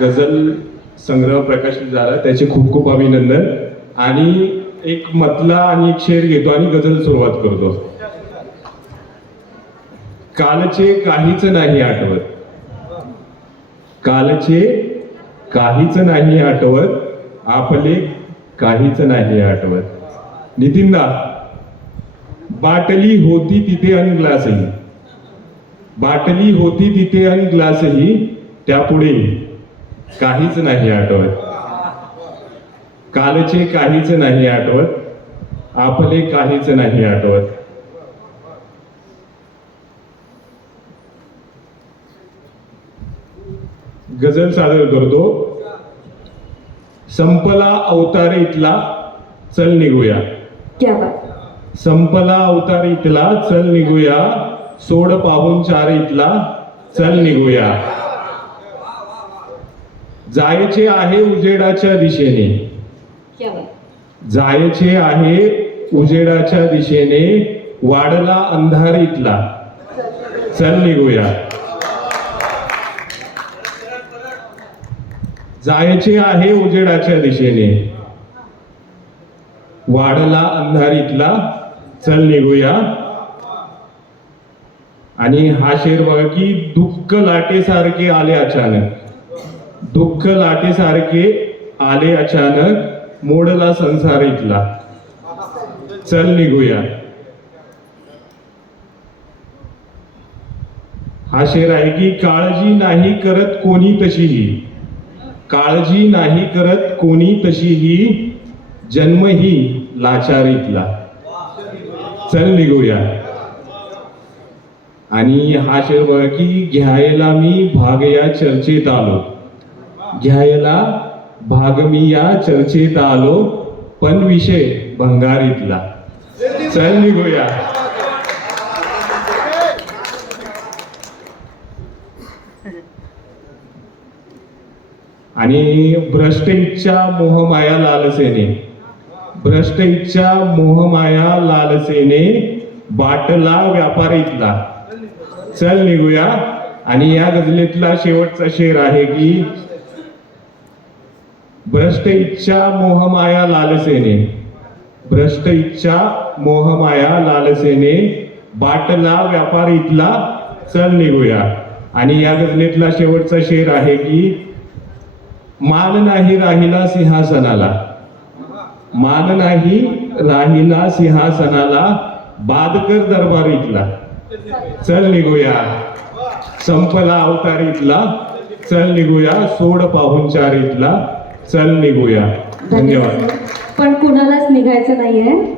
गझल संग्रह प्रकाशित झाला त्याचे खूप खूप अभिनंदन. आणि एक मतला आणि एक शेर घेतो आणि गझल सुरुवात करतो. कालचे काहीच नाही आठवत. कालचे काहीच नाही आठवत आपले काहीच नाही आठवत. नितीनदा बाटली होती तिथे अन ग्लासही. बाटली होती तिथे अन ग्लासही त्यापुढे काहीच नाही आठवत. कालचे काहीच नाही आठवत. आपले काहीच नाही आठवत. गझल सादर करतो. संपला अवतार इथला चल निघूया. क्या बात. संपला अवतार इथला चल निघूया. सोड पाहून चार इथला चल निघूया. जायचे आहे उजेडाच्या दिशेने. जायचे आहे उजेडाच्या दिशेने वाढला अंधार इथला चल निघूया. जायचे आहे उजेडाच्या दिशेने. वाढला अंधार इथला चल निघूया. आणि हा शेर बघा की दुःख लाटेसारखे आले अचानक. दुःख लाटेसारखे आले अचानक मोडला संसार इथला. चल निघूया. हा शेर आहे की काळजी नाही करत कोणी तशीही. काळजी नाही करत कोणी तशीही. जन्मही लाचारीतला चल निघूया. आणि हा शेर बघा की घ्यायला मी भाग या चर्चेत आलो. घ्यायला भाग मी या चर्चेत आलो पण विषय भंगारीतला. चल निघूया. आणि भ्रष्टेच्या मोहमाया लालसेने भ्रष्टेच्या मोहमाया लालसेने बाटला व्यापारीतला. चल निघूया. आणि या गजलेतला शेवटचा शेर आहे की भ्रष्ट इच्छा मोहमाया लालसेने भ्रष्ट इच्छा मोहमाया लालसेने बाटला व्यापार इथला चल निघूया. आणि या गजलेतला शेवटचा शेर आहे की मान नाही राहिला सिंहासनाला. मान नाही राहिला सिंहासनाला बादकर दरबार इथला चल निघूया. संपला अवतार इथला चल निघूया. सोड पाहुणचार इथला चल निघूया. धन्यवाद. पण कुणालाच निघायचं नाहीये.